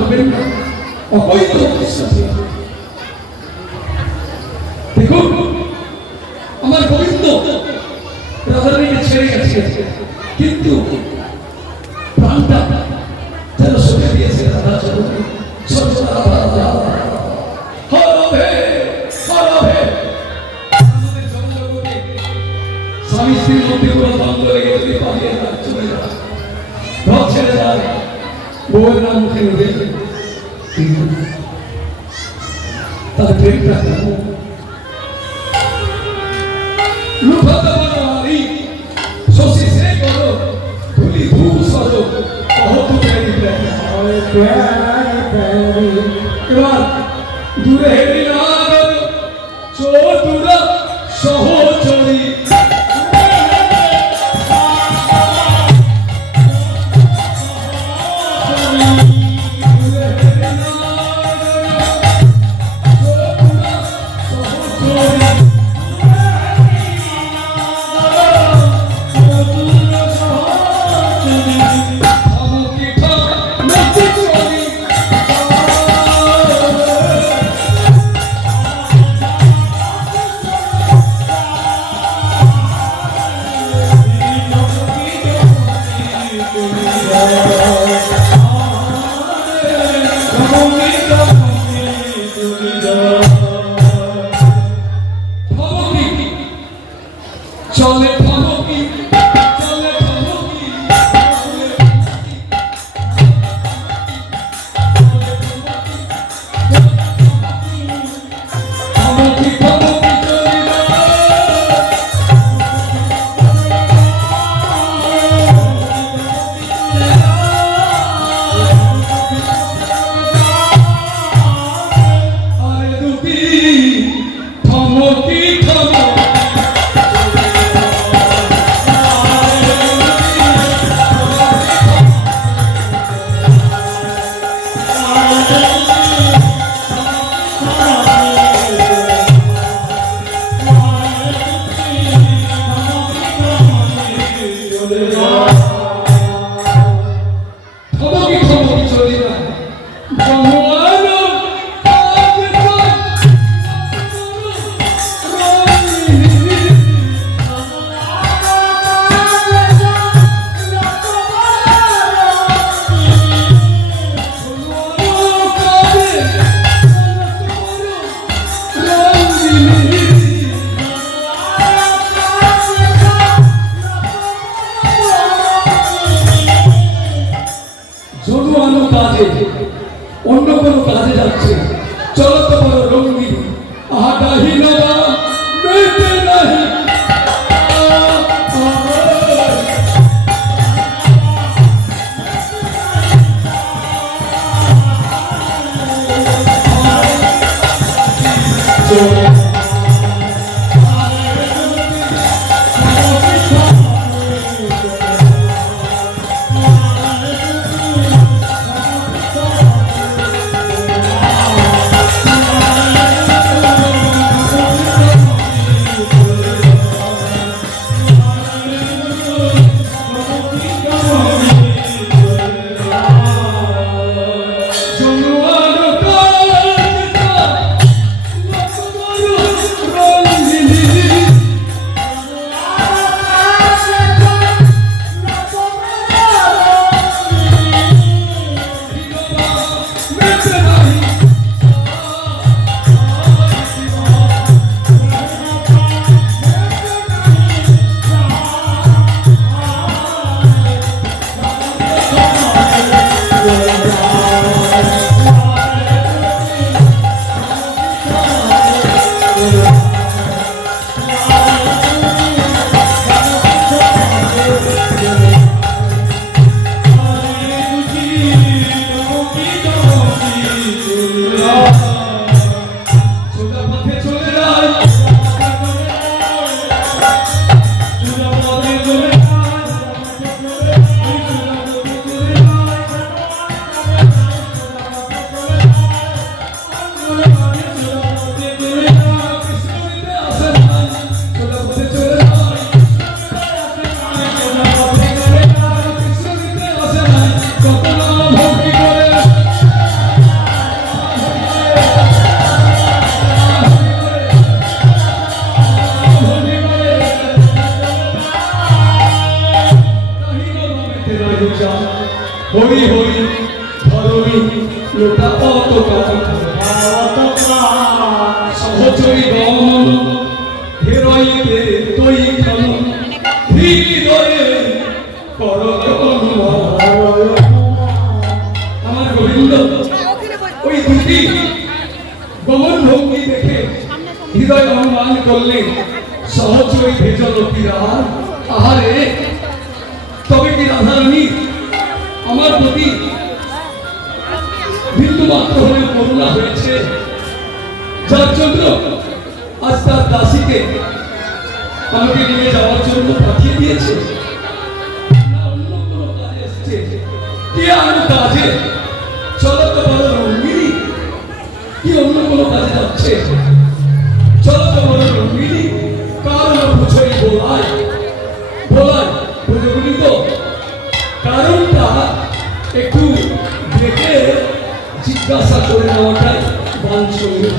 করবেন না, অবৈধ বিশ্বাসী। দেখুন আমার গোবিন্দ রাধারানীকে ছেড়ে গেছে, কিন্তু প্রাণটা যেন সরে দিয়েছে রাধা চরণে। স্বামী স্ত্রীর মধ্যে কোনো দ্বন্দ্ব লেগে যদি পালিয়ে যায়, চলে যায়, ঘর ছেড়ে যায়, বউয়ের নাম মুখে নেবে, তার প্রেমটা লুকাতে পারো আমি শশী সে করো তুলি ধূসর বহুত প্রেমী প্রেম। এবার দূরে হেরি না চতুরা সহচরী চলে ভাবকি চলে ভাবকি ভাবকি ভাবকি আরে দুটি ভাবকি ভাবকি অন্য কোনো কাজে যাচ্ছে, চলো তো বড় রঙ্গিন আগাহি নবা মেতে নাহি রাধারণী লোটা অত সহচরী গমন হেরইতে তৈ কেন হৃদয়ে কর আমার গোবিন্দ ওই দুটি গমন ভঙ্গি দেখে হৃদয় অনুমান করলেন সহচরী ভেজল বিরাট আহারে তবে কি রাধারানী আমার প্রতি বিন্দু মাত্র হলে করুণা হয়েছে যার জন্য আজ তার দাসীকে আমাকে নিয়ে যাওয়ার জন্য পাঠিয়ে দিয়েছে না অন্য কোনো কাজে এসছে কি আর কাজে চলো তো বড় রঙ্গিনী কি অন্য কোনো কাজে যাচ্ছে চলো তো বড় রঙ্গিনী কারণ বুঝই বলাই বলাই বুঝবনি তো কারণটা একটু দেখে জিজ্ঞাসা করে নেওয়াটাই বাঞ্ছনীয়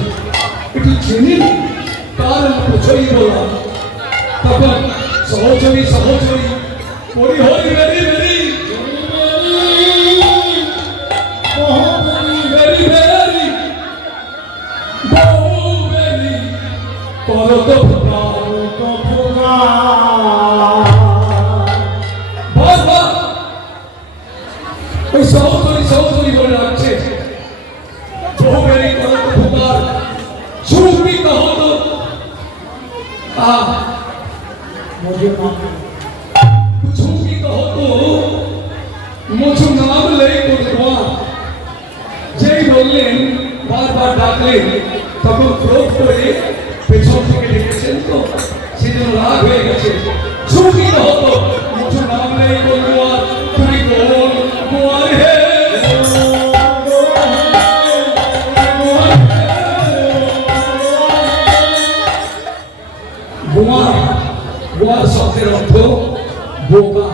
একটু জেনে নি কারণ বুঝই বলা তখন সহচরী সহচরী পরিহরি বেরি বেরি বেরি বেরি বহু বেরি করত ওই সহচরী সহচরী বলে রাখছে বহু বেরি করত ফুকার ঝুঁকি কহত ঝুঁকি কহত মুঝু নাম লেই করবা যেই বললেন বারবার ডাকলেন তখন ক্রোধ করে পেছন থেকে ডেকেছেন তো সেজন্য রাগ হয়ে গেছে ঝুঁকি কহত মুঝু নাম লেই করবা তুমি কোন গোয়ার হে গোয়ার গোয়ার শব্দের অর্থ বোকা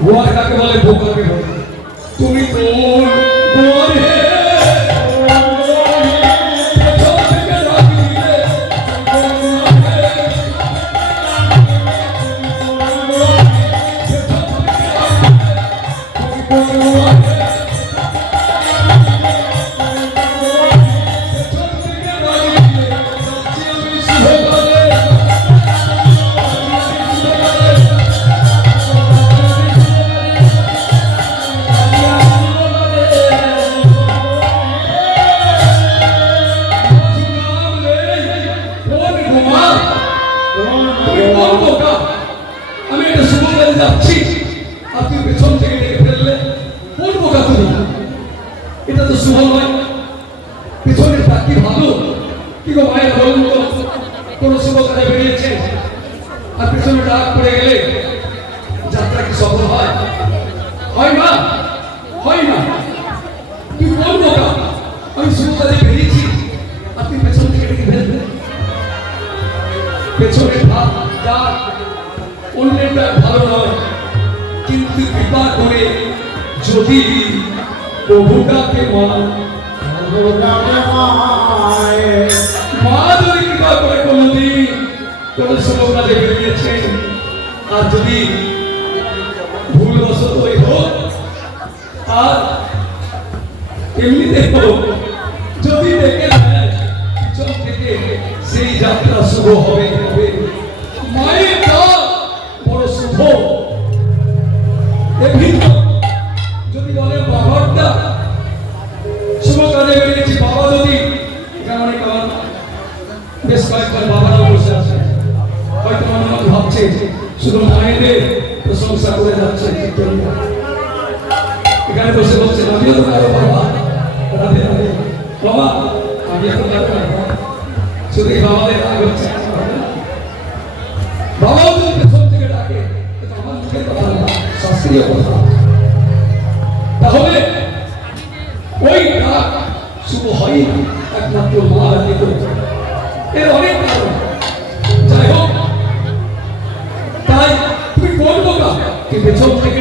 গোয়ার কাকে বলে বোকাকে বলে তুমি কোন গোয়ার হে আমি এটা শুভ করে যাচ্ছি আপনি পেছন থেকে ডেকে ফেললে বলবো কাকুরি এটা তো শুভ নয় পেছনের ডাকি ভালো কি গো মায়ের বলুন তো কোন শুভ কাজে বেরিয়েছে আর পেছনে ডাক পড়ে গেলে যাত্রা কি সফল হয় হয় না হয় না তুই বলবো কা আমি শুভ কাজে বেরিয়েছি আপনি পেছন থেকে ডেকে ফেলবেন পেছনে ভাব ডাক অন্যটা ভালো নয় কিন্তু কৃপা করে যদি প্রভুটাকে মা যদি কৃপা করে কোনদিন কোন শুভ কাজে বেরিয়েছে আর যদি ভুলবশত হোক আর এমনিতে হোক যদি দেখে নেয় পিছন থেকে সেই যাত্রা শুভ হবে হবে মায়ের কাজ বড় শুভ যদি বলে বাবারটা শুভ কাজে বেরিয়েছি বাবা যদি কেমন কেমন বেশ কয়েকবার বাবারাও বসে আছে হয়তো মনে মনে ভাবছে শুধু মায়েদের প্রশংসা করে যাচ্ছে এখানে বসে বলছে আমিও তো কারো বাবা রাধে রাধে বাবা আমি এখন শুধু এই বাবাদের রাগ হচ্ছে বাবাও যদি পেছন থেকে ডাকে আমার মুখের কথা না শাস্ত্রীয় কথা তাহলে ওই ডাক শুভ হয় না একমাত্র মা রাধে করতে এর অনেক কারণ যাই হোক তাই তুমি বলবো না কি পেছন থেকে